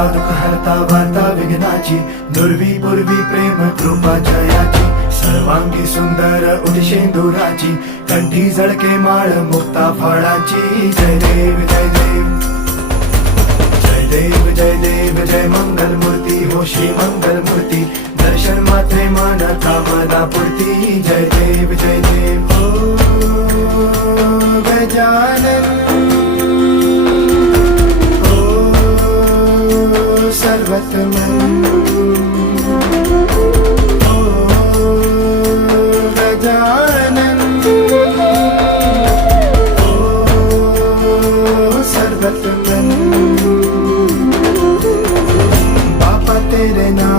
हरता दुःख हरता वार्ता विघ्नाची, दुर्वी पूर्वी प्रेम कृपा जयाची, सर्वांगी सुंदर उदिशेंदुराची, कंठी झळके माळ मुक्ता फळाची. जय देव जय देव जय देव जय देव जय मंगल मूर्ती हो श्री मंगल मूर्ती, दर्शन मात्रे मन कामना पूर्ती. जय देव जय देव हो गजानन सर्वतमन ओ गजानन ओ सर्वतमन. बापा तेरे नाम